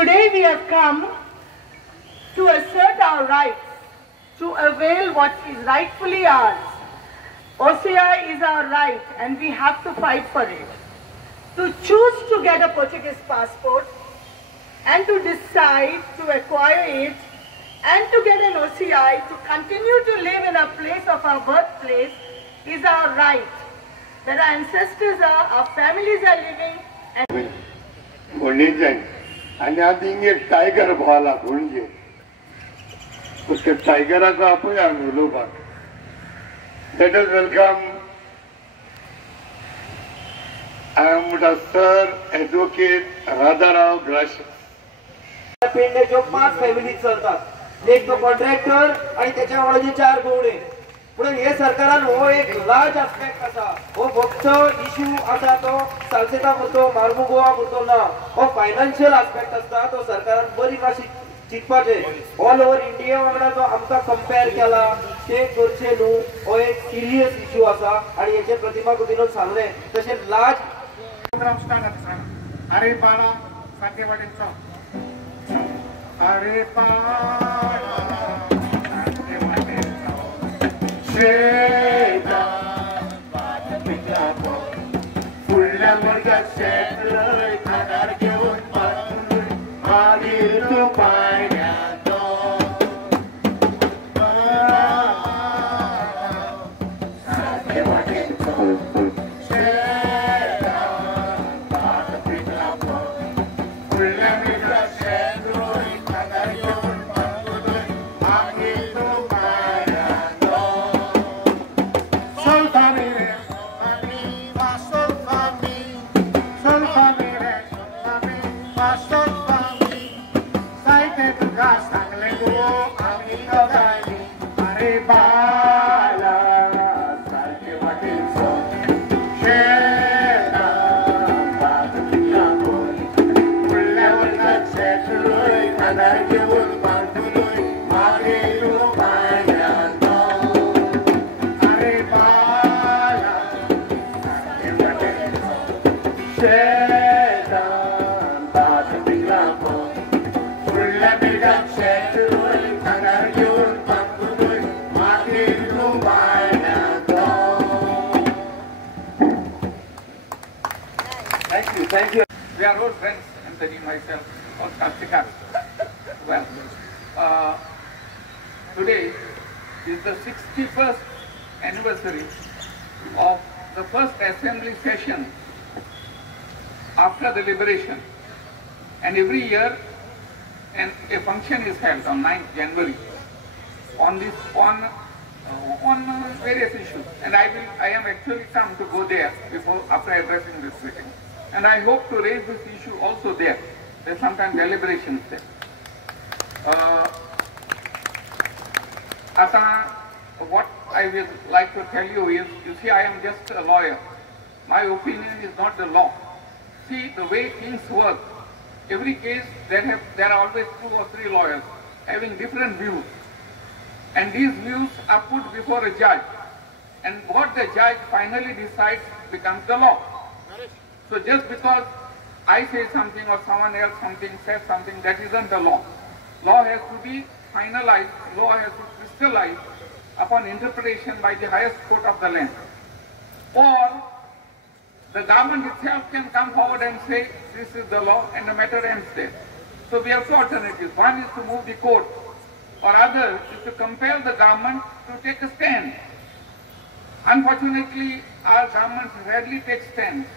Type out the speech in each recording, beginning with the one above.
Today we have come to assert our rights, to avail what is rightfully ours. OCI is our right and we have to fight for it. To choose to get a Portuguese passport and to decide to acquire it and to get an OCI to continue to live in a place of our birthplace is our right. Where our ancestors are, our families are living and आणि आज इंगे tiger भाला गुंजे उसके टायगरा को आप आम्ही लोकांक let us welcome आमचा सर ॲडव्होकेट राधाराव ग्राशे. पेंडे जो 5 फॅमिली चलतात, एक तो कॉन्ट्रॅक्टर आणि त्याच्या वांगडा 4 गवडे. पण हे सरकारान हो एक लार्ज आस्पेक्ट असा, हो फक्त इश्यू असा तो सालसेता पुरतो मार्मुगोवा पुरतो ना, हो फायनान्शियल आस्पेक्ट असता तो सरकारान बरी माशी चिंतपाचे. ऑल ओव्हर इंडिया वांगडा जो आमका कंपेअर केला ते करचे न्हू, हो एक सिरियस इश्यू असा आणि याचे प्रतिमा कुदिनो सांगले तसे लार्ज प्रोग्राम स्टार्ट आता. अरे बाळा साठेवाडीचा अरे बाळा फुडल्या वर्गात शेतलय खाणार घेऊन मागील तू पाण्यात फुडल्या वर्गात शेतलय खाणार घेऊन मागील तू पाण्यात अरे बाला सारखे वाटेल फुडल्यावर शेतलोय खाणार घेऊन बांधलोय मागे तू पाण्यात अरे बाला सारखे वाटेल शेतात भात पिकला फुडल्या बिगात शेतलोय खाणार घेऊन बांधलोय मागे तू पाण्यात. Thank you. We are old friends, Anthony, myself, or Karthika. Well, today is the 61st anniversary of the first assembly session after the liberation. And every year a function is held on 9th January on various issues. And I am actually come to go there after addressing this meeting. And I hope to raise this issue also there. There's sometimes deliberations there. What I would like to tell you is, you see, I am just a lawyer. My opinion is not the law. See, the way things work, every case there are always 2 or 3 lawyers having different views. And these views are put before a judge. And what the judge finally decides becomes the law. So just because I say something or someone else says something, that isn't the law. Law has to be finalized, law has to crystallize upon interpretation by the highest court of the land. Or the government itself can come forward and say this is the law and the matter ends there. So we have 2 alternatives. One is to move the court, or other is to compel the government to take a stand. Unfortunately, our government rarely takes stands.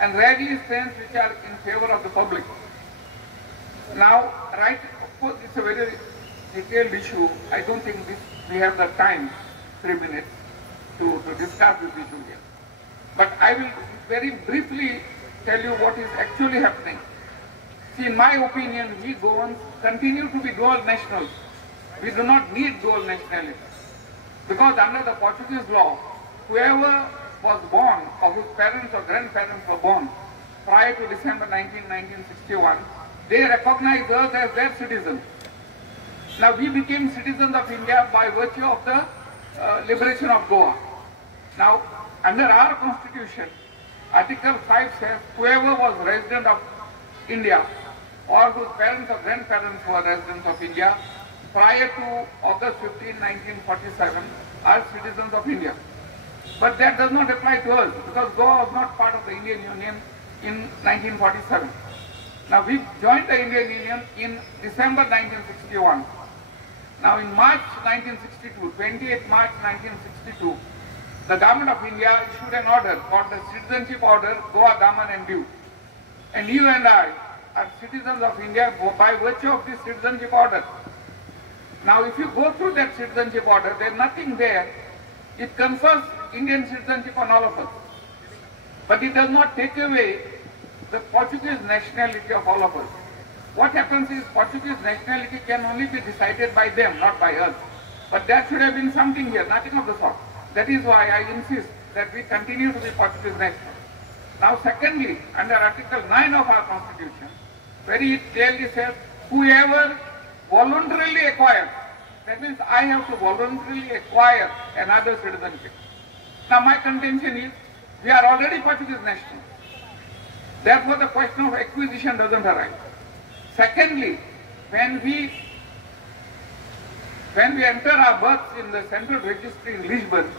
And rarely stands which are in favor of the public. Now, right, of course, it's a very detailed issue. I don't think we have the time, 3 minutes, to discuss this issue here. But I will very briefly tell you what is actually happening. See, in my opinion, we Goans continue to be dual nationals. We do not need dual nationality. Because under the Portuguese law, whoever was born, or whose parents or grandparents were born prior to December 1961, they recognized us as their citizens. Now we became citizens of India by virtue of the liberation of Goa. Now under our constitution, Article 5 says whoever was resident of India or whose parents or grandparents were residents of India prior to August 15, 1947 are citizens of India. But that does not apply to us because Goa was not part of the Indian Union in 1947. Now we joined the Indian Union in December 1961. Now in March 1962, 28th March 1962, the government of India issued an order called the Citizenship Order, Goa, Daman and Diu. And you and I are citizens of India by virtue of this citizenship order. Now if you go through that citizenship order, there is nothing there. It confers Indian citizenship on all of us. But it does not take away the Portuguese nationality of all of us. What happens is Portuguese nationality can only be decided by them, not by us. But there should have been something here, nothing of the sort. That is why I insist that we continue to be Portuguese national. Now secondly, under Article 9 of our Constitution, very clearly says, whoever voluntarily acquires, that means I have to voluntarily acquire another citizenship. Now my contention is, we are already Portuguese nationals. Therefore the question of acquisition doesn't arise. Secondly, when we enter our births in the central registry in Lisbon,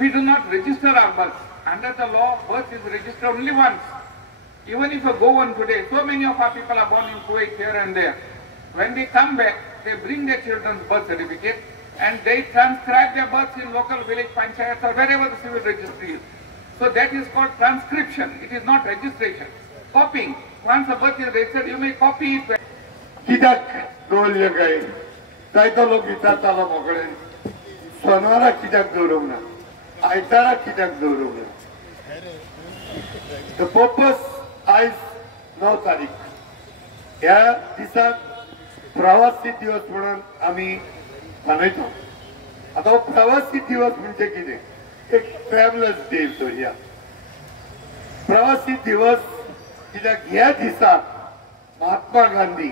we do not register our births. Under the law, birth is registered only once. Even if you go on today, so many of our people are born in Kuwait here and there. When they come back, they bring their children's birth certificate and they transcribe their births in local village panchayats or wherever the civil registry is. So that is called transcription. It is not registration. Copying. Once a birth is registered, you may copy it. कित्याक दवरले काय जायतो लोक विचारतालो मोकळे सोनवारा कित्याक दवरूंक ना आयतारा कित्याक दवरूंक ना द पर्पस आयज 9 तारीख ह्या दिसाक प्रवासी दिवस म्हणून आमी मनयता आता हो प्रवासी दिवस म्हणजे कितें एक ट्रॅव्हलर्स डे धरया प्रवासी दिवस कित्याक ह्या दिसाक महात्मा गांधी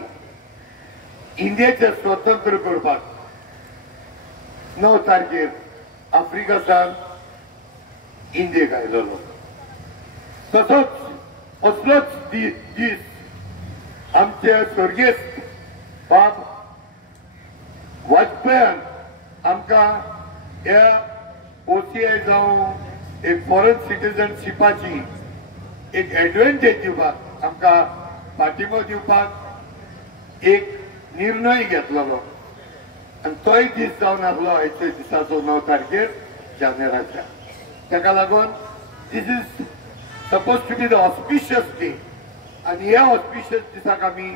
इंडियाचे स्वतंत्र करपाक 9 तारखेर आफ्रिकासान इंडियेक आयलोलो तसोच असलोच दीस आमचे स्वर्गेस्त बाब वाजपेयीन आमकां ह्या OCI जावं एक फॉरेन सिटीजनशिपाची एक एडवांटेज दिवपाक आमकां पाठिंबो दिवपाक एक निर्णय घेतलेलो आनी तोय दीस जावन आसलो आयच्या दिसाचो 9 तारखेर जानेराच्या ताका लागून this is suppose to be the auspicious day आनी ह्या ऑस्पिशियस दिसाक आमी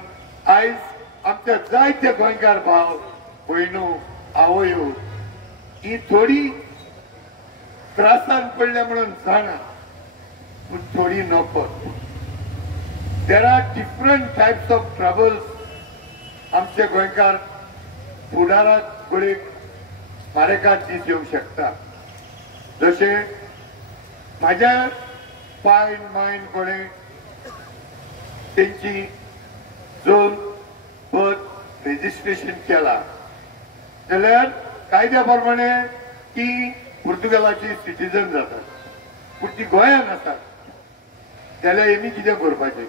आयज आमच्या जायते गोंयकार भाव भयणो आवयो ही थोडी त्रासान पडल्या म्हणून जाणा पूण थोडी नको there are different types of troubles आमचे गोंयकार फुडाराक गोळेक मारेकात दीस येवंक शकता जशे म्हाज्या पायन मायन कोणे तेंची जोन बर्थ रेजिस्ट्रेशन केला जाल्यार कायद्या प्रमाणे ती पुर्तुगालाची सिटीजन जातात पूण ती गोंयांत आसात जाल्यार हेमी कितें करपाचें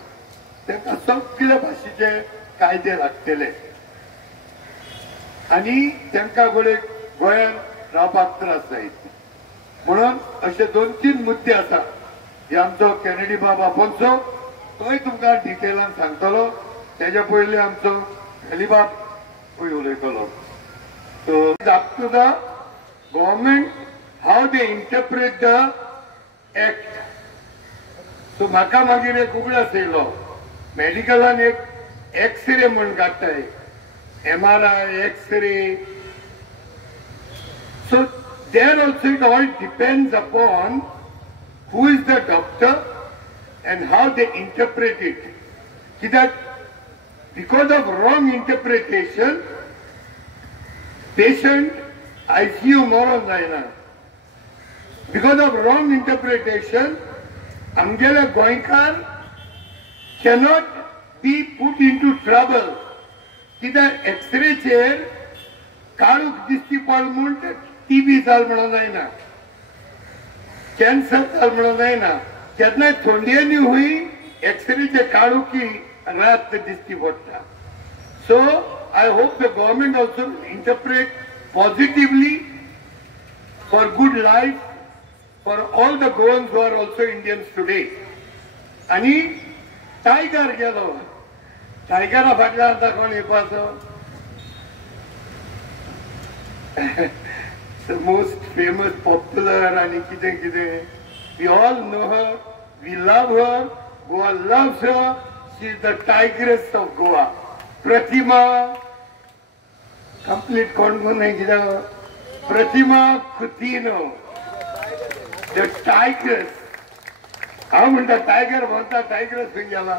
तांकां सगळे भाशेचे कायदे लागतले आनी तांकां गोळेक गोंयांत रावपाक त्रास जायत म्हणून अशे 2-3 मुद्दे आसा जे आमचो कॅनेडी बाब आपोनसो तोय तुमकां डिटेलान सांगतलो तेज्या पयलीं आमचो खलीबाब उलयतलो so up to the government how they interpret the act so म्हाका मागीर एक उगडास येयलो मेडिकलान एक एक्सरे म्हूण काडटाय MRI x-ray so there also it all depends upon who is the doctor and how they interpret it that because of wrong interpretation patient ICU मरोन जायना because of wrong interpretation आमगेले गोंयकार cannot be put into trouble कित्याक एक्सरेचेर काळूक दिसती per म्हूण TB जाल म्हणून जायना cancer जाल म्हणून जायना केन्नाय थोंडियांनी हुंय एक्सरेचे काळुकी रात दिसती पडटा. So I hope the government also interpret positively for good life for all the Goans who are also Indians today. आणि टायगर गेलो, टायगरा फाटल्यान आता कोण येवपाचो? The most famous, popular आणि कितें कितें. We all know her, we love her, Goa loves her. She is the tigress of Goa. Pratima, complete कोण नाही कितें? Pratima Coutinho, the tigress. हांव म्हणटा टायगर म्हणटा टायगरच खंय गेला?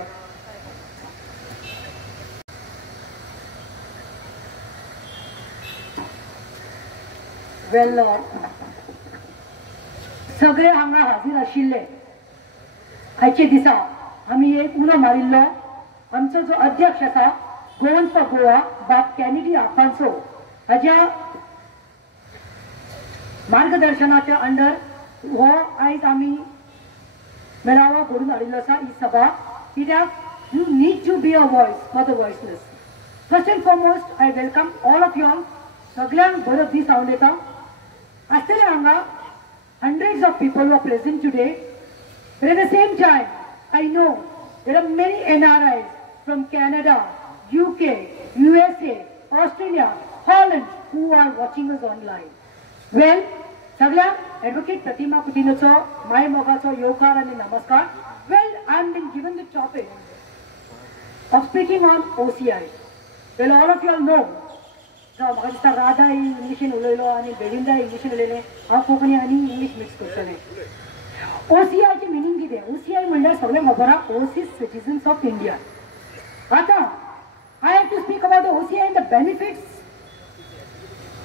वेल सगळे हांगा हाजीर आशिल्ले आयचे दिसा आमी एक उलो मारिल्लो. आमचो जो अध्यक्ष आसा गोवन्स फॉर गोवा बाब कॅनेडी आफान्सो हाज्या मार्गदर्शनाच्या अंडर हो आयज आमी मेळावो घडून हाडिल्लो आसा. ही सभा कित्याक you need to be a voice for the voiceless. First and foremost I welcome all of you all. सगळ्यांक बरो दीस हांव दिता. आसतले हांगा hundreds of people who are present today, but at the same time, I know there are many NRIs from Canada, UK, USA, Australia, Holland who are watching us online. Well, सगळ्यांक Advocate Pratima Coutinhoचो my मोगाचो येवकार आनी नमस्कार. Well, I am been given the topic of speaking on OCI. Well, all of you all know. म्हाका दिसता राधा इंग्लिशीन उलयलो आनी बेलिंदा इंग्लिशीन उलयलें. हांव कोंकणी आनी इंग्लीश मिक्स करतलें. ओसीआयची मिनींग कितें? ओसीआय म्हणल्यार सगळ्यांक खबर आहा ओवरसीज सिटीजन्स ऑफ इंडिया. आतां I have to speak about the OCI and the benefits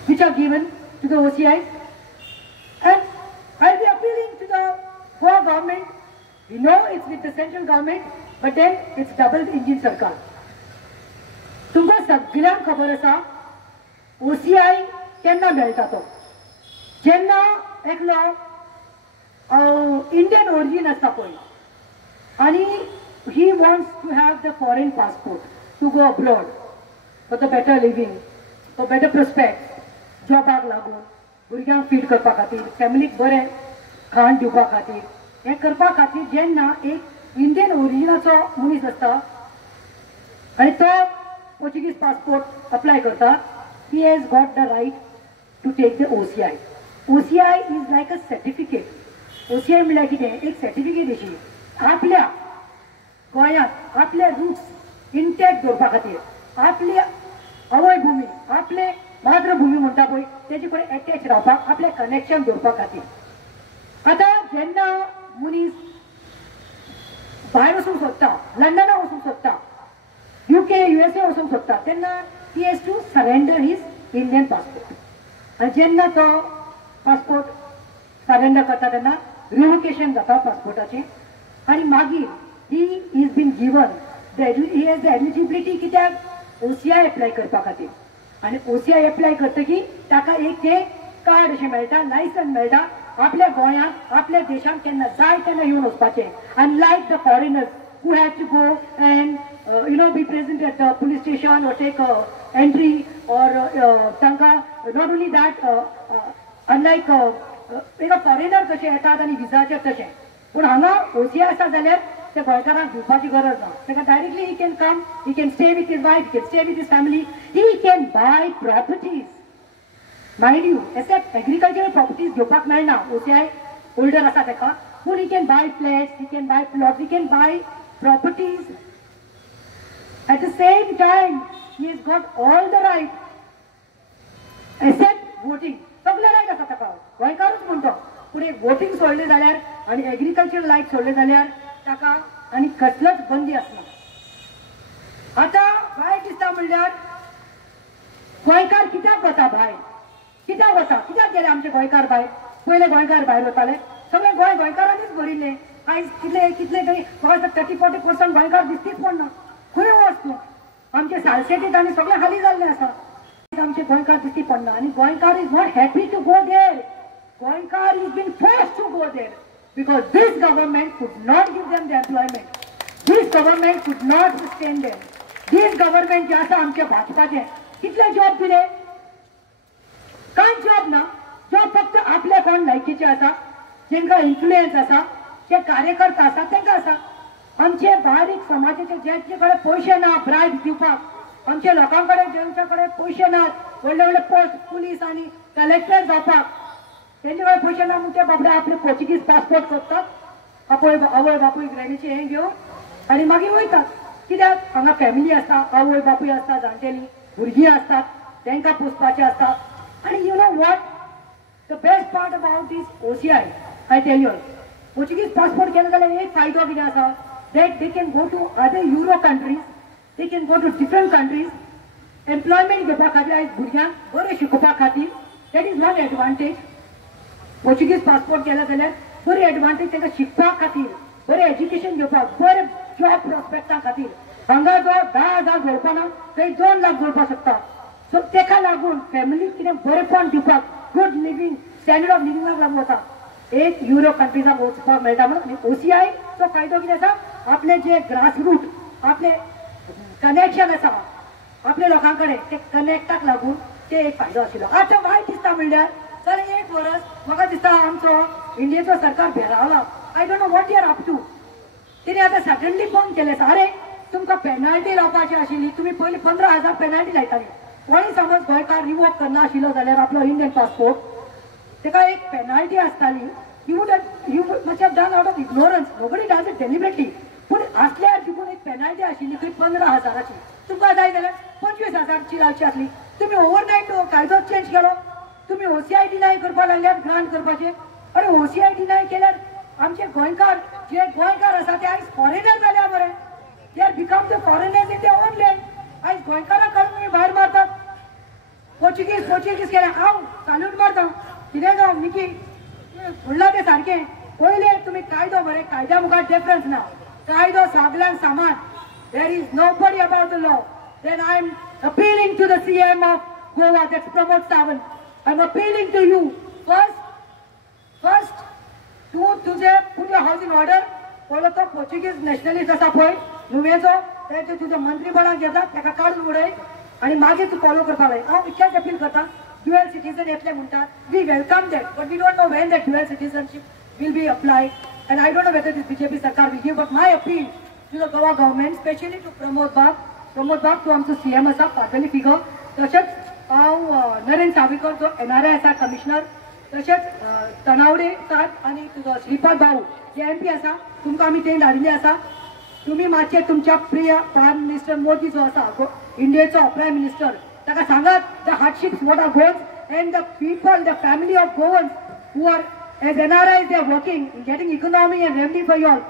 which are given to the OCI, and I'll be appealing to the Goa government. We know it's with the central government, but then it's double engine सरकार. तुमकां सगळ्यांक खबर आसा OCI केन्ना मेळटा तो? जेन्ना एकलो इंडियन ओरिजीन आसता पळय आनी he wants to have the foreign passport to go abroad for the better living, for better prospect, जॉबाक लागून, भुरग्यांक फीड करपा खातीर, फॅमिलीक बरें खाण दिवपा खातीर, हें करपा खातीर जेन्ना एक इंडियन ओरिजिनाचो मनीस आसता आनी तो पोर्चुगीज पासपोर्ट अप्लाय करता, he has got the right to take the OCI. OCI is like a certificate. OCI म्हळ्यार कितें? एक सर्टिफिकेट अशी आपल्या गोंयांत आपले रुट्स इंटॅक्ट दवरपा खातीर, आपली आवय भुमी, आपले मातृभुमी म्हणटा पळय तेजे कडेन एटॅच रावपाक, आपले कनेक्शन दवरपा खातीर. आतां जेन्ना मनीस भायर वचूंक सोदता, लंडनाक वचूंक सोदता, UK, USA वचूंक सोदता, तेन्ना he has to surrender his Indian passport. And जेन्ना तो पासपोर्ट सरेंडर करता तेन्ना रिवोकेशन जाता पासपोर्टाचें आनी मागीर he is been given he has the eligibility कित्याक OCI एप्लाय करपा खातीर. आनी OCI एप्लाय करतकीर ताका एक ते कार्ड अशें मेळटा, लायसन मेळटा आपल्या गोंयांत, आपल्या देशांत केन्ना जाय तेन्ना येवन वचपाचें. आनी like the foreigners who have to go and be present at the police station or take entry or tanga. Not only that, unlike एक फॉरेनर कशें येतात आनी विजाचेर तशें, पूण हांगा OCI आसा जाल्यार ते गोंयकारांक दिवपाची गरज ना. ताका directly he can come, he can stay with his wife, he can stay with his family, he can buy properties. Mind you, except agricultural properties घेवपाक मेळना, OCI होल्डर आसा ताका, पूण he can buy flats, he can buy plots, he can buy properties. At the same time, he has got all the right, except voting. सगळे riot आसा ताका, गोंयकारूच म्हणतो. पूण एक वोटींग सोडलें जाल्यार आनी एग्रीकल्चर लायक सोडलें जाल्यार ताका आनी कसलोच बंदी आसना. आतां वायट दिसता म्हणल्यार गोंयकार कित्याक वता भायर? कित्याक वता? कित्याक गेले आमचे गोंयकार भायर? पयले गोंयकार भायर वताले, सगळे गोंयकारांनीच भरिल्ले. आयज कितले तरी म्हाका 30-40% गोंयकार दिसतीच पडना. खंय वच तूं? आमचे सालसेटीत आनी सगळे खाली जाल्ले आसा. आमचे गोंयकार दिसती पडना आनी गोंयकार is not happy to go there. गोंयकार is been forced to go there because this government could not give them the employment. This government could not sustain them. This government जे आसा आमचे भाजपाचे कितले जॉब दिले? कांय जॉब ना. Job फक्त आपले कोण लायकीचे आसा, जेंका इन्फ्लुएन्स आसा, जे कार्यकर्ता आसा तेंका आसा. आमचे बारीक समाजाचे ज्यांचे कडेन पयशे ना ब्रायब दिवपाक, आमच्या लोकांकडे ज्यांच्या कडेन पयशे ना व्हडले व्हडले पोस्ट पुलीस आणि कलेक्टर जावपाक, तेंचे कडेन पयशे ना म्हणजे बाबडे आपले पोर्चुगीज पासपोर्ट करतात, आवय बापूय ग्रॅनीचे हे घेवन आणि मागीर वयतात. कित्याक हांगा फॅमिली आसता, आवय बापूय आसता, जाणटेली भुरगीं असतात, तांकां पोसपाचें आसता. आणि you know what the best part about this OCI, I tell you, Portuguese passport केले जाल्यार एक फायदो कितें आसा, that they can go to other Euro countries, they can go to different countries, employment घेवपा खातीर आयज भुरग्यांक बरें शिकोवपा खातीर, that is one advantage. Portuguese passport केले जाल्यार बरी एडवांटेज तांकां शिकपा खातीर, बरें एज्युकेशन घेवपाक, बरें जॉब प्रॉस्पेक्टा खातीर. हांगा जो 10,000 जोडपा ना थंय 2 लाख जोडपा शकता. सो तेका लागून फॅमिलीक कितें बरेंपण दिवपाक, गुड लिव्हिंग स्टँडर्ड ऑफ लिव्हिंगाक लागून वता एक युरो कंट्रीजाक वचपाक मेळटा. म्हणून OCI चो फायदो कितें आसा, आपले जे ग्रासरूट आपले कनेक्शन आसा आपल्या लोकां कडेन ते कनेक्टाक लागून ते एक फायदो आशिल्लो. आतां वायट दिसता म्हणल्यार जाल्यार 1 वर्स म्हाका दिसता आमचो इंडियेचो सरकार भेरावला. I don't know what you are up to. तिने आतां सडनली बंद केलें. अरे तुमकां पेनल्टी लावपाची आशिल्ली, तुमी पयलीं 15,000 पेनल्टी लायताली. कोणी समज गोंयकार रिवोक करना आशिल्लो जाल्यार आपलो इंडियन पासपोर्ट, तेका एक पेनल्टी आसताली. You must have done out of ignorance. Nobody does it deliberately. पूण असल्यार तितून एक पेनल्टी आशिल्ली खंय 15,000ची, तुमकां जाय जाल्यार 25,000ची लावची आसली. तुमी ओवरनायट कायदो चेंज केलो. तुमी OCI डिनाय करपा लागल्यात ग्रांट करपाचे. अरे OCI डिनाय केल्यार आमचे गोंयकार जे गोंयकार आसा ते आयज फॉरेनर जाल्या मरे. They are become the foreigners in their own land. आयज गोंयकारांक काडून तुमी भायर मारतात. पोर्चुगीज केल्या हांव सॅल्यूट मारता. कितें जावं मिकी म्हणला ते सारखे. पयले तुमी कायदो मरे, कायद्या मुखार डिफरन्स ना. कायदो सगळ्यांक समान. There is nobody about the law. Then I am appealing to the CM of Goa, that's Pramod Sawant. I am appealing to you. First तूं तुजे पूट युअर हाऊस इन ऑर्डर. पयलो तो पोर्चुगीज नॅशनलिस्ट आसा पळय नुवेचो, ते तुज्या मंत्रीपणाक घेता, ताका काडून उडय आनी मागीर तूं फॉलो करपाक लाय. हांव इतलेंच अपील करता. Dual citizen येतले म्हणटात. We welcome that, but we don't know when that dual citizenship will be applied, and I don't know whether this BJP Sarkar will give. But my appeal to the Goa government, especially to Pramod Bag, to आमचो CM आसा partly figure, तशेंच हांव नरेंद्र सावयकर जो NRI आसा commissioner, तशेंच तनावडे साहेब आनी तुजो श्रीपाद भाऊ जे MP आसा, तुमकां आमी थंय धाडिल्ले आसा. तुमी मातशे तुमच्या प्रिय प्रायम मिनिस्टर मोदी जो आसा इंडियेचो प्रायम मिनिस्टर, ताका सांगात the hardships what are going, and the people, the family of Goans who are as NRIs, they are working in getting economy and revenue for you all.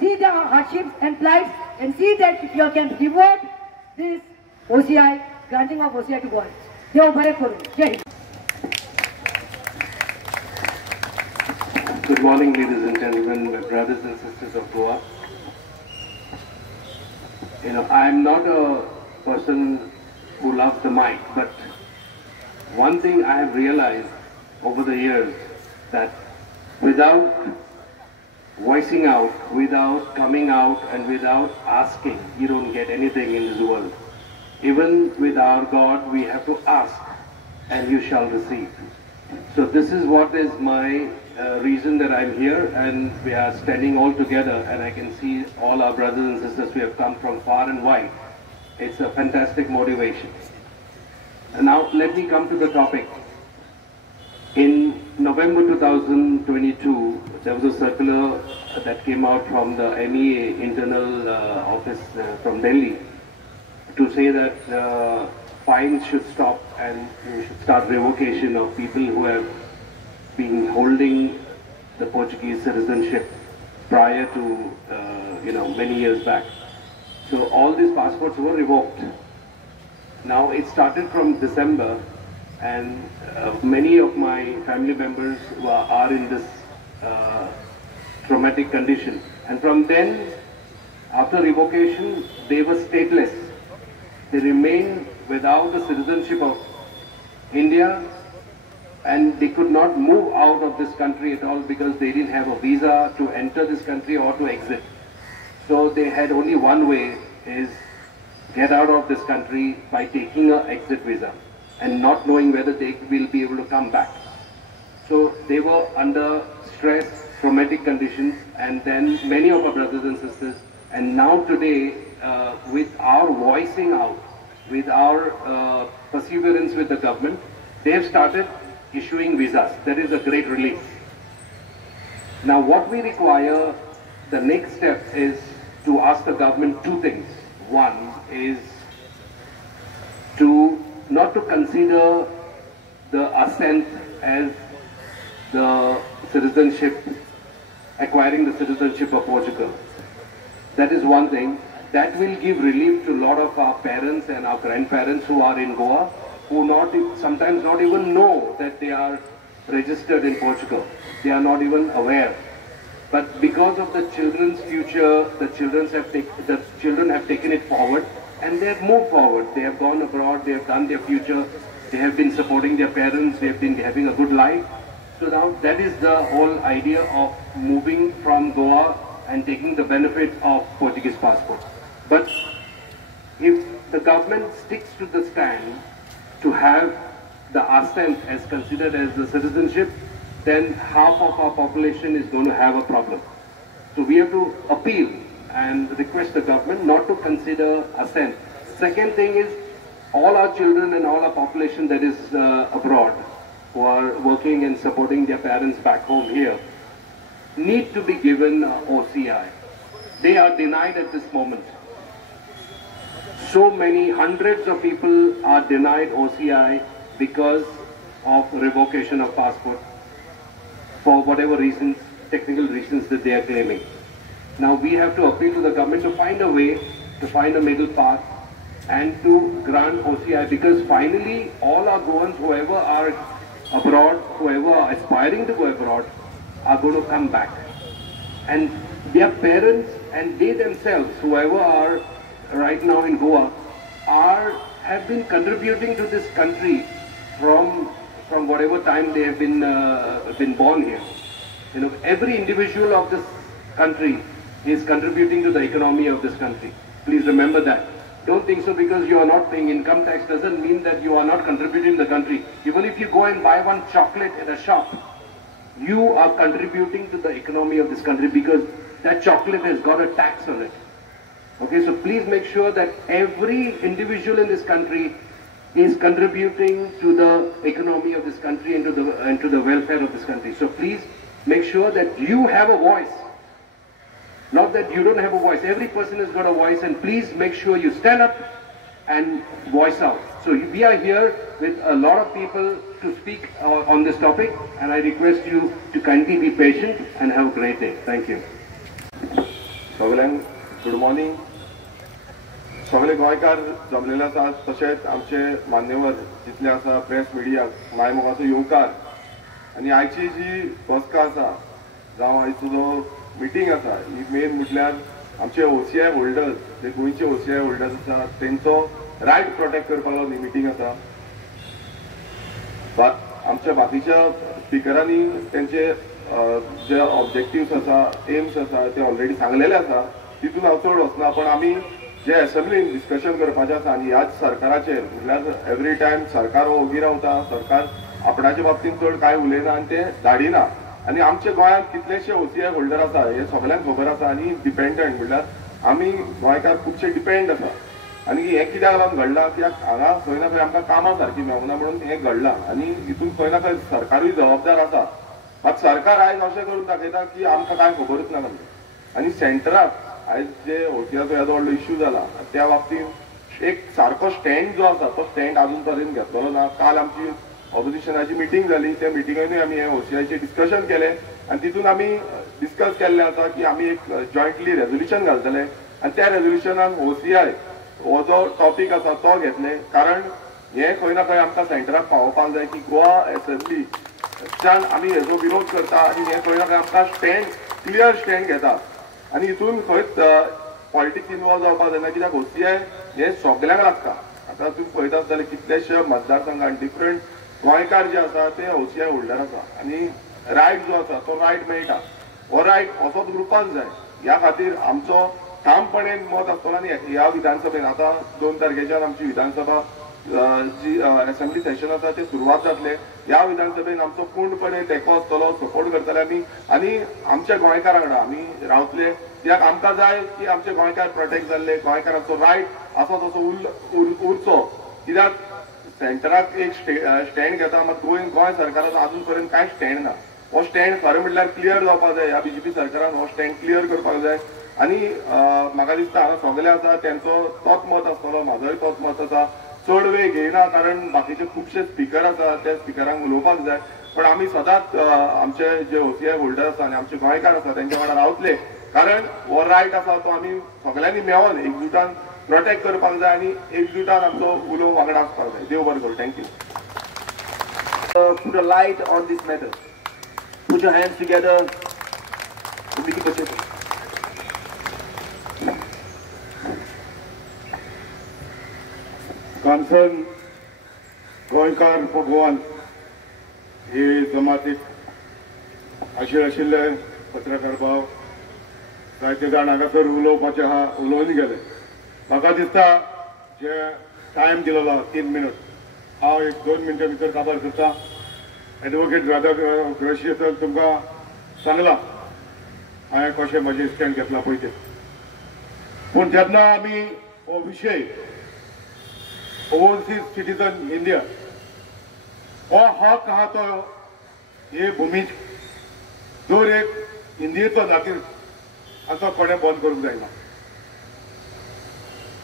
See the hardships and plights and see that if you can reward this OCI, granting of OCI to Goans. देव बरे करू. जय Hind. Good morning, ladies and gentlemen, my brothers and sisters of Goa. I am not a person who loves the mic, but one thing I have realized over the years, that without voicing out, without coming out and without asking, you don't get anything in this world. Even with our God, we have to ask and you shall receive. So this is what is my reason that I'm here, and we are standing all together, and I can see all our brothers and sisters, we have come from far and wide. It's a fantastic motivation. And now let me come to the topic. In November 2022, there was a circular that came out from the MEA internal office from Delhi to say that fines should stop and we should start revocation of people who have been holding the Portuguese citizenship prior to many years back. So all these passports were revoked. Now it started from December, and many of my family members are in this traumatic condition. And from then, after revocation, they were stateless. They remained without the citizenship of India, and they could not move out of this country at all because they didn't have a visa to enter this country or to exit. So they had only one way, is get out of this country by taking an exit visa and not knowing whether they will be able to come back. So they were under stress, traumatic conditions, and then many of our brothers and sisters, and now today with our voicing out, with our perseverance with the government, they have started issuing visas. That is a great relief. Now what we require, the next step is to ask the government two things. One is not to consider the assent as the citizenship, acquiring the citizenship of Portugal. That is one thing. That will give relief to a lot of our parents and our grandparents who are in Goa, who sometimes not even know that they are registered in Portugal. They are not even aware. But because of the children's future, the children have taken it forward and they have moved forward. They have gone abroad, they have done their future, they have been supporting their parents, they have been having a good life. So now that is the whole idea of moving from Goa and taking the benefit of Portuguese passport. But if the government sticks to the stand to have the assent as considered as the citizenship, then half of our population is going to have a problem. So we have to appeal and request the government not to consider assent. Second thing is, all our children and all our population that is abroad, who are working and supporting their parents back home here, need to be given OCI. They are denied at this moment. So many hundreds of people are denied OCI because of revocation of passport, for whatever reasons, technical reasons that they are claiming. Now we have to appeal to the government to find a way, to find a middle path and to grant OCI, because finally all our Goans, whoever are abroad, whoever are aspiring to go abroad, are going to come back. And their parents and they themselves, whoever are right now in Goa, have been contributing to this country from whatever time they have been born here. You know, every individual of this country is contributing to the economy of this country. Please remember that. Don't think so because you are not paying income tax doesn't mean that you are not contributing to the country. Even if you go and buy one chocolate at a shop, you are contributing to the economy of this country because that chocolate has got a tax on it. Okay, so please make sure that every individual in this country is contributing to the economy of this country and to the welfare of this country. So please make sure that you have a voice. Not that you don't have a voice. Every person has got a voice, and please make sure you stand up and voice out. So we are here with a lot of people to speak on this topic, and I request you to kindly be patient and have a great day. Thank you. सगळ्यांक good morning. सगळे गोंयकार जमलेले आसात, तशेंच आमचे मान्यवर जितले आसा, प्रेस मिडिया, मायमोगाचो येवकार, आनी आयची जी बसका आसा जावं आयचो जो मिटींग आसा, ही मेन म्हटल्यार आमचे OCI होल्डर्स, जे गोंयचे OCI होल्डर्स आसा तेंचो रायट प्रोटेक्ट करपाक लागून ही मिटींग आसा. आमच्या बाकीच्या स्पिकरांनी तेंचे जे ऑब्जेक्टिव्स आसा, एम्स आसा ते ऑलरेडी सांगलेले आसा, तितून हांव चड वचना. पण आमी जे असेंब्लीन डिस्कशन करपाचें आसा आनी ह्याच सरकाराचेर, म्हटल्यार एवरी टायम सरकार हो ओगी रावता, सरकार आपणाच्या बाबतींत चड कांय उलयना आनी ते धाडिना. आनी आमचे गोंयांत कितलेशे OCI होल्डर आसा हे सगळ्यांक खबर आसा, आनी डिपेंडंट म्हटल्यार आमी गोंयकार खुबशे डिपेंड आसा. आनी हें कित्याक लागून घडलां, कित्याक हांगा खंय ना खंय आमकां कामां सारकी मेळना म्हणून हें घडलां. आनी हितून खंय ना खंय सरकारूय जबाबदार आसा. मात सरकार आयज अशें करून दाखयता की आमकां कांय खबरूच ना म्हणून. आनी सेंटराक आयज जे OCIचो येदो व्हडलो इश्यू जाला त्या बाबतींत एक सारको स्टँड जो आसा तो स्टँड आजून पर्यंत घेतलेलो ना. काल आमची ऑपोजिशनाची मिटींग जाली, त्या मिटिंगांतूय आमी हे OCIचेर डिस्कशन केलें आनी तितून आमी डिस्कस केल्लें आसा की आमी एक जॉयंटली रेजोल्युशन घालतले आनी त्या रेजोल्युशनान OCI हो जो टॉपीक आसा तो घेतले. कारण हें खंय ना खंय आमकां सेंटराक पावोवपाक जाय की गोवा एसेंब्लीच्यान आमी हेजो विरोध करता आनी हें खंय ना खंय आमकां स्टँड, क्लियर स्टँड घेता. आनी हितून खंयच पॉलिटिक्स इनवॉल्व जावपाक जायना, कित्याक OCI हें सगल्यांक लागता. आतां तुमी पळयता जाल्यार कितलेशे मतदारसंघात डिफरंट गोंयकार जे आसा ते OCI होल्डर आसा आनी रायट जो आसा तो रायट मेळटा. हो रायट असोच ग्रुपाक जाय. ह्या खातीर आमचो ठामपणे मत आसतलो आनी ह्या विधानसभेन आता 2 तारखेच्यान आमची विधानसभा जी असेंब्ली सेशन आसा ते सुरवात जातले. ह्या विधानसभेन आमचो पूर्णपणे तेंको आसतलो, सपोर्ट करतले आमी आनी आमच्या गोंयकारां वांगडा आमी रावतले. कित्याक आमकां जाय की आमचे गोंयकार प्रोटेक्ट जाल्ले, गोंयकारांचो रायट आसा तसो उरचो. कित्याक सेंटराक एक स्टँड घेता मात गोंय सरकाराचो अजून पर्यंत कांय स्टँड ना. हो स्टँड खरें म्हटल्यार क्लियर जावपाक जाय. ह्या बीजेपी सरकारान हो स्टँड क्लियर करपाक जाय आनी म्हाका दिसता हांगा सगळे आसा त्यांचो तोच मत आसतलो, म्हाजोय तोच मत आसा. चड वेळ घेयना कारण बाकीचे खुबशे स्पिकर आसा, त्या स्पिकरांक उलोवपाक जाय. पण आमी सदांच आमचे जे OCI होल्डर आसा आनी आमचे गोंयकार आसा तेंच्या वांगडा रावतले. कारण हो रायट आसा तो आमी सगळ्यांनी मेळोन एकजुटान प्रोटेक्ट करपाक जाय आनी एकजुटान आमचो उलोव वांगडा आसपाक जाय. देव बरें करूं. Thank you. Put a light on this matter. Put your hands together. कांसन गोंयकार भगवान हे जमातीक आशिल्ले पत्रकार भाव जायते जाण हांगासर उलोवपाचे आहा, उलोवन गेले. म्हाका दिसता जे टायम दिलेलो 3 मिनट हांव 1-2 मिनटां भितर काबार करता. एडवोकेट राधाकृष्णन तुमकां सांगला हांवें कशें म्हजें स्टँड घेतला पळय तें. पूण जेन्ना आमी हो विशय ओवरसीज सिटीजन इंडिया हो हक आहा तो हे भुमीत जर एक इंडियेचो नागरीक असो कोणें बंद करूंक जायना,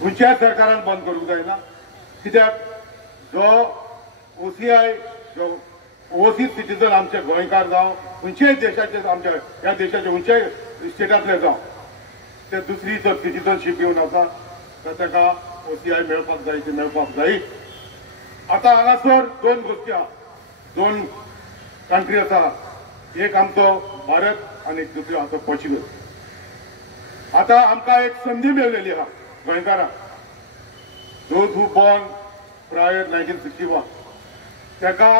खंयच्याय सरकारान बंद करूंक जायना. कित्याक जो OCI जो ओवरसीज सिटीजन आमचे गोंयकार जावं खंयच्याय देशाचे आमच्या ह्या देशाचे खंयच्याय स्टेटांतले जावं ते दुसरी जर सिटीजनशीप घेवन आसा तर ताका OCI मेळपाक जाय, ती मेळपाक जाय. आतां हांगासर 2 गोश्टी आहा, 2 कंट्री आसा. एक आमचो भारत आनी दुसरो आमचो पोर्चुगल. आतां आमकां एक संदी मेळलेली आहा गोंयकारांक. दोज हू बॉर्न प्रायर 1961 ताका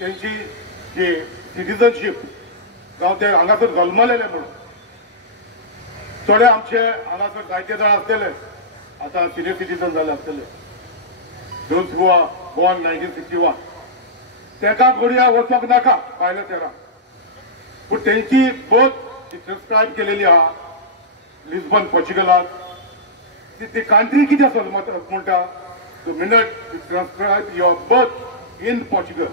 तेंची जी सिटीजनशीप जावं ते हांगासर जल्मलेले म्हणून थोडे आमचे हांगासर जायते जाण आसतले आता सिनियर सिटीजन जाले आसतले. दोज हू आर बॉर्न 1961 तेका घडया वचोंक नाका भायल्या तेरा. पूण तेंची बर्थ प्रिस्क्रायब केलेली आहा लिस्बन पोर्चुगलाक. ती कंट्री कितें म्हणटा the minute you prescribe your birth in Portugal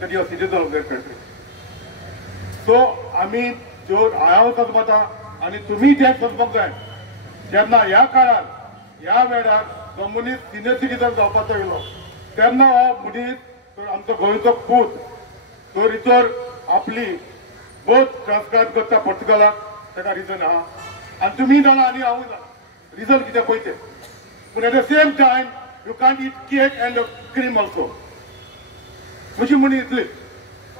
that you are citizen of that country. So आमी जो हांव समजता आनी तुमी तें समजपाक जाय जेन्ना ह्या काळार ह्या वेळार जो मनीस सिनियर सिटीजन जावपाचो येयलो तेन्ना हो मनीस आमचो गोंयचो पूत तो रितर आपली बर्थ ट्रान्सक्रायब करता पोर्चुगलाक. ताका रिजन आहा आनी तुमी जाणा आनी हांवूय जाणा रिजन कितें पळय तें. पूण at the same time you can't eat cake and cream also. अशी म्हणी इतली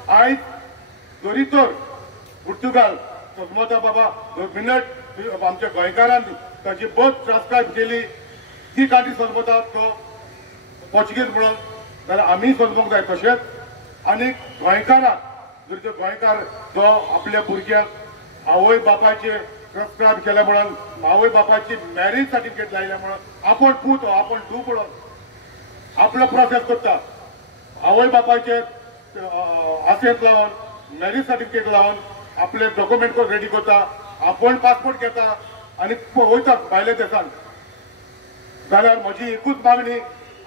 आयज जरी तर पुर्तुगाल समजता बाबा मिनट आमच्या गोंयकारान ताची बर्थ ट्रान्सक्रायब केली ती कंट्री समजता तो पोर्चुगीज म्हणून जाल्यार आमी समजूंक जाय तशेंच. आनी गोंयकाराक जर ते गोंयकार जो आपल्या भुरग्याक आवय बापायचे ट्रान्सक्रायब केले म्हणून आवय बापायची मॅरेज सर्टिफिकेट लायले म्हणून आपण पूत आपण धू म्हणून आपलो प्रोसेस करता. आवय बापायचे आसेत लावन मॅरेज सर्टिफिकेट लावन आपले डॉक्युमेंट रेडी करता, आपण पासपोर्ट घेता आनी वयता भायल्या देशांत. जाल्यार म्हजी एकूच मागणी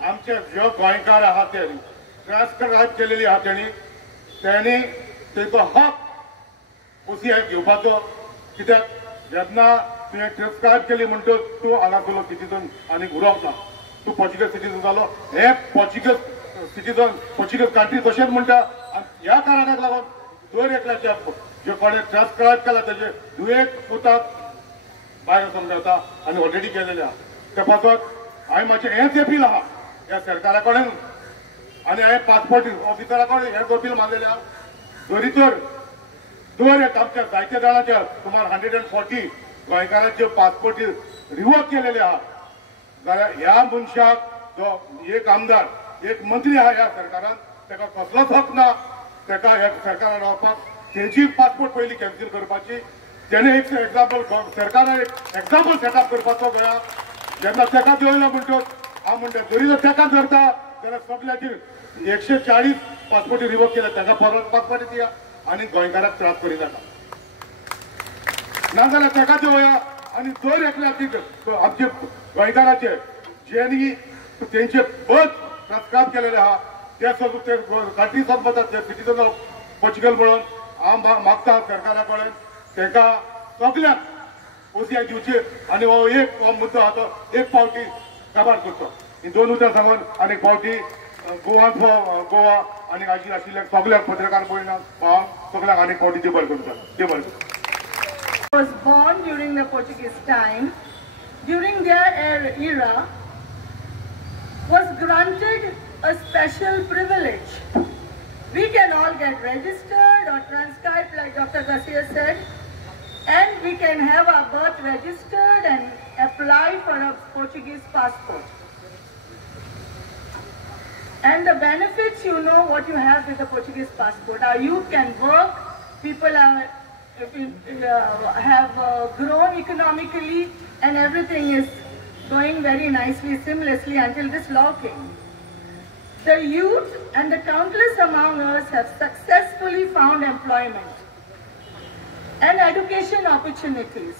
आमचे जे गोंयकार आहा ते ट्रान्सक्रायब केलेली आहा त्यांनी तेचो हक OCI घेवपाचो. कित्याक जेन्ना तुवें ट्रान्सक्रायब केली म्हणटच तूं हांगासरलो सिटीजन आनी उरोवप ना. तूं पोर्चुगीज सिटीजन जालो हे पोर्चुगीज सिटीजन पोर्चुगीज कंट्री तशेंच म्हणटा. आनी ह्या कारणाक लागून दर एकल्याच्या जे कोणें ट्रान्सक्रायब केला तेजे दुयेक पुताक भायर वचूंक जाता आनी ऑलरेडी केलेले आहा. ते पासत हांवें मातशें हेंच अपील आहा ह्या सरकारा कडेन आनी हांवें पासपोर्ट ऑफिसरा कडेन हेंच अपील मारलेलें आहा. जरी तर दर एक आमच्या जायते जाणांच्या सुमार 140 गोंयकारांचे पासपोर्ट रिवोक केलेले आहा. जाल्यार ह्या मनशाक जो एक आमदार एक मंत्री आहा ह्या सरकारान ताका कसलोच हक ना ताका ह्या सरकारान रावपाक. तेजी पासपोर्ट पयली कॅन्सील करपाची त्याने एक एक्झाम्पल सरकारान एक एक्झाम्पल सेटअप करपाचो गोंया जेन्ना तेका देवला म्हणटो हांव म्हणटा जरी जर तेका धरता जाल्यार सगळ्याची 140 पासपोर्टी रिवोक केल्या ताका परत पासपोर्ट दिया आनी गोंयकाराक त्रास करिनाका नाजाल्यार तेका देवया आनी दर एकल्या आमचे गोंयकाराचे जेनी तेंचे बस प्रस्ताव केलेले आहा ते सगळे ते कंट्री सोबतात ते सिटीजन ऑफ पोर्चुगल म्हणून हांव मागता सरकारा कडेन तेका सगळ्यांक ओसीआय दिवचे आनी हो एक मुद्दो आहा तो एक फावटी काबार करतो ही 2 उतर सांगून आनी फावटी गोवा आनी आशिल्ल्या सगळ्यांक पत्रकार भयणांक सगळ्यांक आनी फावटी दिवळ करता was born during the Portuguese time, during their era, was granted a special privilege. We can all get registered or transcribed like Dr. Garcia said, and we can have our birth registered and apply for a Portuguese passport. And the benefits, you know what you have with the Portuguese passport. Our youth can work, people have grown economically, and everything is going very nicely, seamlessly until this law came. The youth and the countless among us have successfully found employment and education opportunities,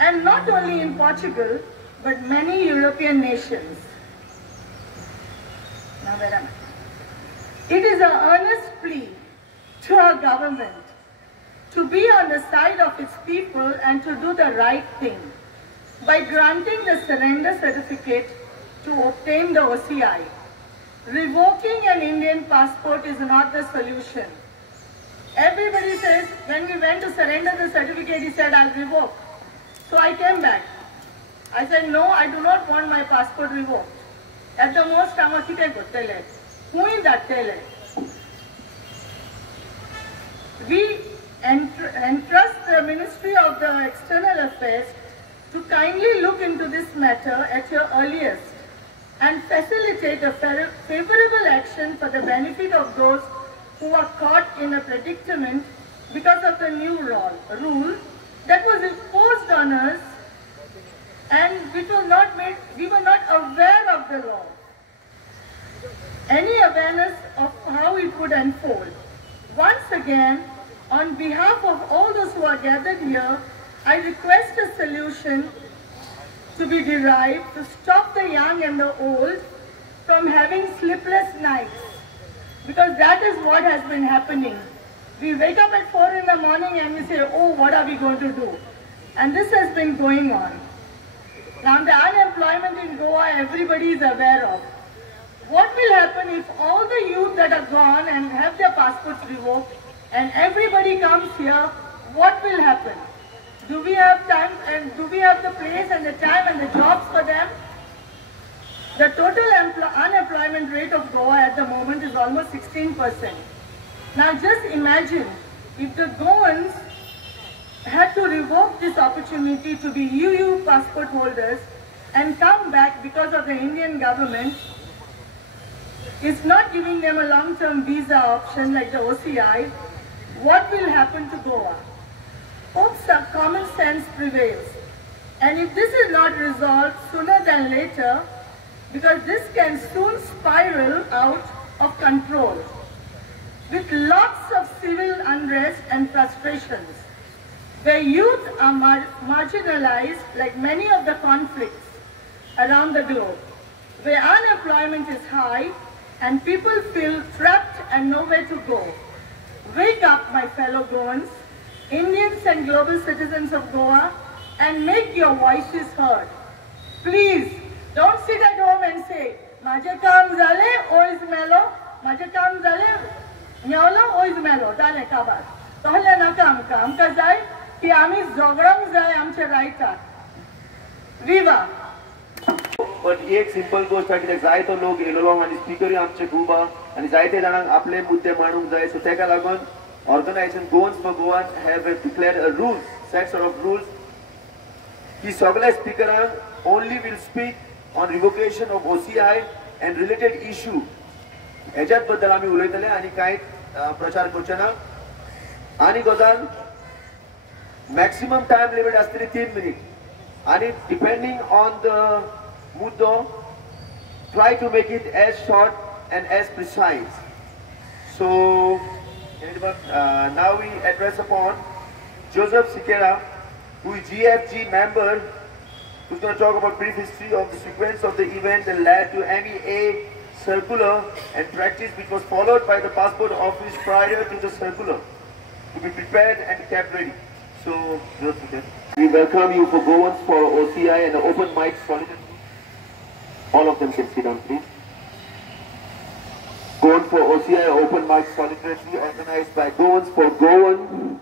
and not only in Portugal, but many European nations. Now, where am I? It is an earnest plea to our government to be on the side of its people and to do the right thing by granting the surrender certificate to obtain the OCI. Revoking an Indian passport is not the solution. Everybody says, when we went to surrender the certificate, he said, I'll revoke. So I came back. I said, no, I do not want my passport revoked. At the most, I'm going to tell it. Who is that teller? We entrust the Ministry of the External Affairs to kindly look into this matter at your earliest and facilitate a favorable action for the benefit of those who are caught in a predicament because of the new rule that was imposed on us, and we were not aware of the law. Any awareness of how it would unfold. Once again, on behalf of all those who are gathered here, I request a solution to be derived to stop the young and the old from having sleepless nights, because that is what has been happening. We wake up at 4 in the morning and we say, oh, what are we going to do? And this has been going on. Now the unemployment in Goa, everybody is aware of. What will happen if all the youth that are gone and have their passports revoked and everybody comes here, what will happen? Do we have time and do we have the place and the time and the jobs for them? The total unemployment rate of Goa at the moment is almost 16%. Now just imagine if the Goans had to revoke this opportunity to be EU passport holders and come back because of the Indian government is not giving them a long-term visa option like the OCI, what will happen to Goa? Hope common sense prevails. And if this is not resolved sooner than later, because this can soon spiral out of control, with lots of civil unrest and frustrations, where youth are marginalized like many of the conflicts around the globe, where unemployment is high and people feel trapped and nowhere to go. Wake up, my fellow Goans, Indians and global citizens of Goa, and make your voices heard. Please, don't sit at home and say, "Maje kaam zale, oiz melo, maje kaam zale, nyawlo, oiz melo, zale kabar." Tohle na kaam ka zay, ki ami zograng zay amche raita. Viva! पण एक simple गोष्ट आहे की जायतो लोक येयलो आणि speaker आमचे खूब आणि जायते जाणांक आपले मुद्दे मांडूंक जाय सो तेका लागून organisation Goans for Goa have declared a rule set sort of rules की सगळ्या स्पीकरांक only will speak on revocation of OCI and related issue हेच्यात बद्दल आम्ही उलयतले आणि कांय प्रचार करचे ना. आणि गजाल मॅक्सिमम टाइम लिमिट असतली 3 मिनिट आणि डिपेंडिंग ऑन द मुद्दो try to make it as short and as precise. So now we address upon Joseph Sikera, who is GFG member, who's going to talk about brief history of the sequence of the event that led to MEA circular and practice which was followed by the passport office prior to the circular to be prepared and kept ready. So Joseph Sikera, we welcome you for Goans for OCI and the open mic solidarity. All of them can sit down, please. Goans for OCI open mic solidarity organized by Goans for Goan.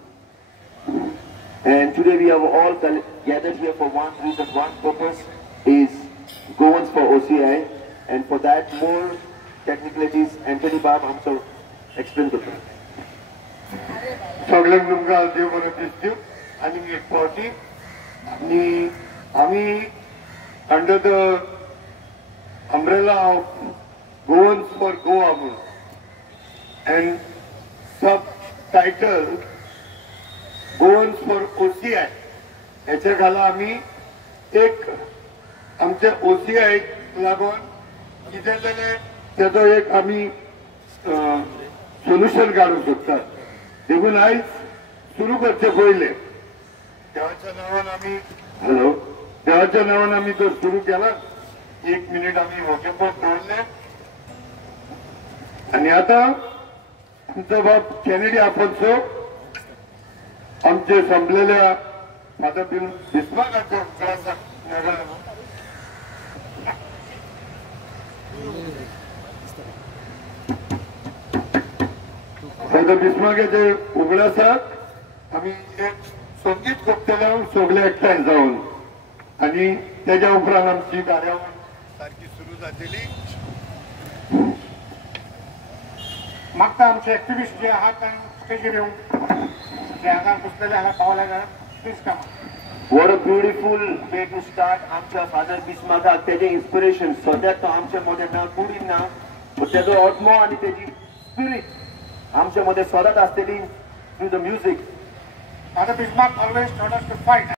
And today we have all gathered here for one reason, one purpose is Goans for OCI. And for that more technicalities, Anthony Bab also explain the thing. सगळ्यांक तुमकां देव बरें दिसता आनी एक फावटी आनी आमी under the umbrella of Goans for Goa and subtitle Goans for OCI याच्या खाला आम्ही एक आमच्या OCI लागून कितें जालें तेजो एक आमी सोल्युशन काडूंक सोदतात देखून आयज सुरू करचे पयले देवाच्या नांवान आमी हॅलो देवाच्या नांवान आमी तो सुरू केला 1 मिनिट आम्ही वॉकेपॉट दवरले आणि आता आमचा बाब केनेडी आपोन्सो आमचे संपलेल्या फादर बिस्मार्काच्या फादर बिस्मार्काचे उगडासाक आम्ही एक संगीत करतले सगळे एकठांय जावन आणि त्याच्या उपरांत आमची कार्यावळ सारखी सुरू जातली. मागता आमचे ऍक्टिव्हिस्ट जे आहात स्टेजीर येऊन जे हांगा बसलेले हांगा पावले please come. What a beautiful way to start आमच्या फादर बिस्मार्काक तेजे इन्स्पिरेशन सद्या तो आमच्या मध्ये ना कुडीन ना पण तेजो आत्मो आणि तेजी स्पिरिट आमच्या मध्ये सदांच आसतली through the music. Father Bismarck always taught us to fight.